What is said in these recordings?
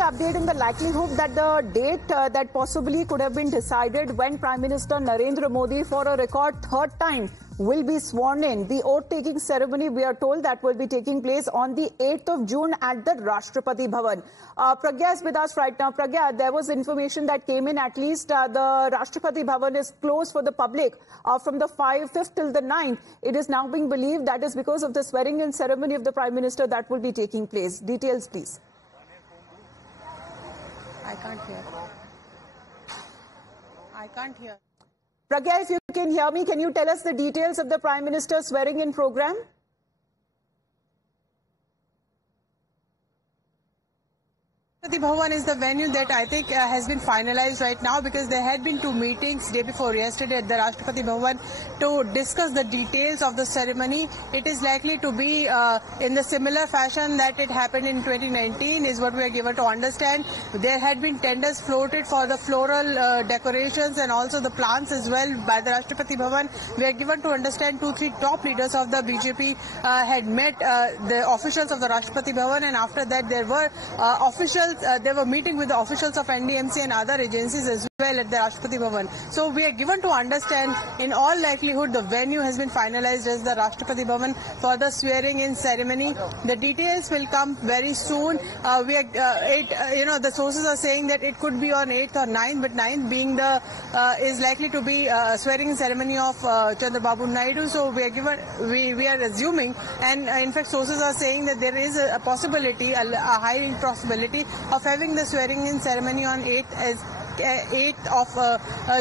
Update in the likelihood that the date that possibly could have been decided when Prime Minister Narendra Modi for a record third time will be sworn in. The oath-taking ceremony, we are told, that will be taking place on the 8th of June at the Rashtrapati Bhavan. Pragya is with us right now. Pragya, there was information that came in, at least the Rashtrapati Bhavan is closed for the public from the 5th till the 9th. It is now being believed that is because of the swearing-in ceremony of the Prime Minister that will be taking place. Details, please. I can't hear. Pragya, if you can hear me, can you tell us the details of the Prime Minister's swearing-in program? Rashtrapati Bhavan is the venue that I think has been finalized right now, because there had been two meetings day before yesterday at the Rashtrapati Bhavan to discuss the details of the ceremony. It is likely to be in the similar fashion that it happened in 2019 is what we are given to understand. There had been tenders floated for the floral decorations and also the plants as well by the Rashtrapati Bhavan. We are given to understand 2-3 top leaders of the BJP had met the officials of the Rashtrapati Bhavan, and after that there were they were meeting with the officials of NDMC and other agencies as well at the Rashtrapati Bhavan. So we are given to understand, in all likelihood, the venue has been finalized as the Rashtrapati Bhavan for the swearing-in ceremony. The details will come very soon. The sources are saying that it could be on 8th or 9th, but 9th being the is likely to be swearing-in ceremony of Chandrababu Naidu. So we are assuming, and in fact sources are saying that there is a possibility, a high possibility of having the swearing-in ceremony on 8th of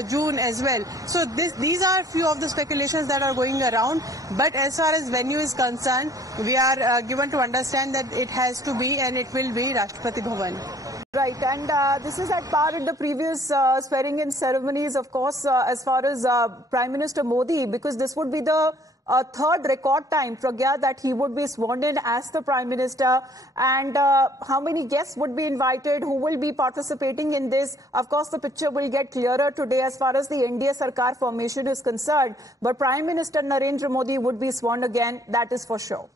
June as well. So these are few of the speculations that are going around. But as far as venue is concerned, we are given to understand that it has to be and it will be Rashtrapati Bhavan. Right, and this is at par with the previous swearing-in ceremonies, of course, as far as Prime Minister Modi, because this would be the third record time, Pragya, that he would be sworn in as the Prime Minister. And how many guests would be invited? Who will be participating in this? Of course, the picture will get clearer today as far as the NDA Sarkar formation is concerned. But Prime Minister Narendra Modi would be sworn again, that is for sure.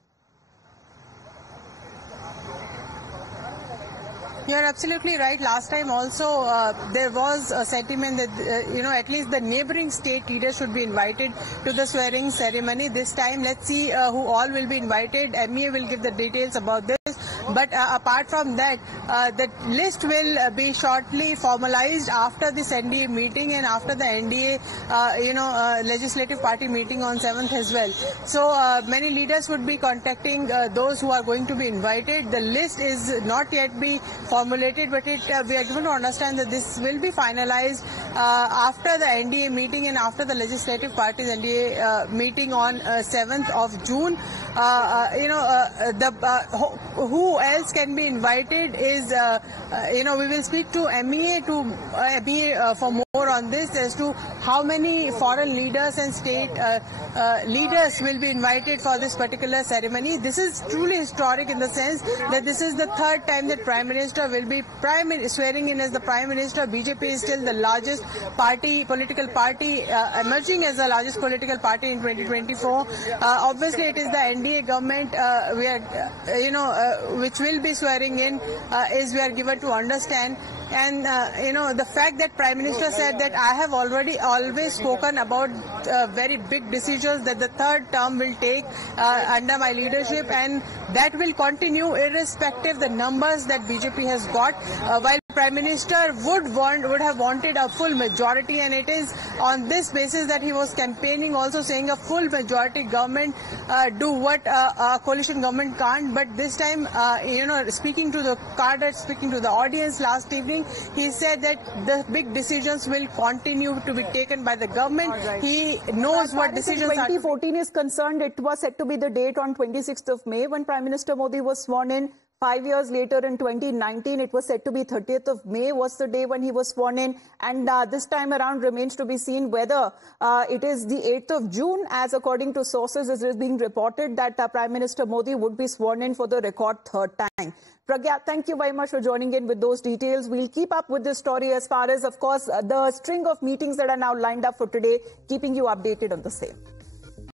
You're absolutely right. Last time also there was a sentiment that at least the neighboring state leaders should be invited to the swearing ceremony. This time, let's see who all will be invited. MEA will give the details about this. But apart from that, the list will be shortly formalized after this NDA meeting and after the NDA, legislative party meeting on 7th as well. So many leaders would be contacting those who are going to be invited. The list is not yet be formulated, but we are given to understand that this will be finalized after the NDA meeting and after the legislative party's NDA meeting on 7th of June. Who else can be invited is, we will speak to MEA for more on this as to how many foreign leaders and state leaders will be invited for this particular ceremony. This is truly historic in the sense that this is the third time that Prime Minister will be swearing in as the Prime Minister. BJP is still the largest political party, emerging as the largest political party in 2024. Obviously, it is the NDA government which will be swearing in, is we are given to understand. And, the fact that Prime Minister said that I have always spoken about very big decisions that the third term will take under my leadership, and that will continue irrespective the numbers that BJP has got. While Prime Minister would have wanted a full majority, and it is on this basis that he was campaigning, also saying a full majority government do what a coalition government can't. But this time, speaking to the audience last evening, he said that the big decisions will continue to be taken by the government. Right. He knows what decisions 2014 is concerned. It was set to be the date on 26th of May when Prime Minister Modi was sworn in. 5 years later, in 2019, it was said to be 30th of May was the day when he was sworn in. And this time around remains to be seen whether it is the 8th of June, as according to sources, it is being reported that Prime Minister Modi would be sworn in for the record third time. Pragya, thank you very much for joining in with those details. We'll keep up with this story as far as, of course, the string of meetings that are now lined up for today, keeping you updated on the same.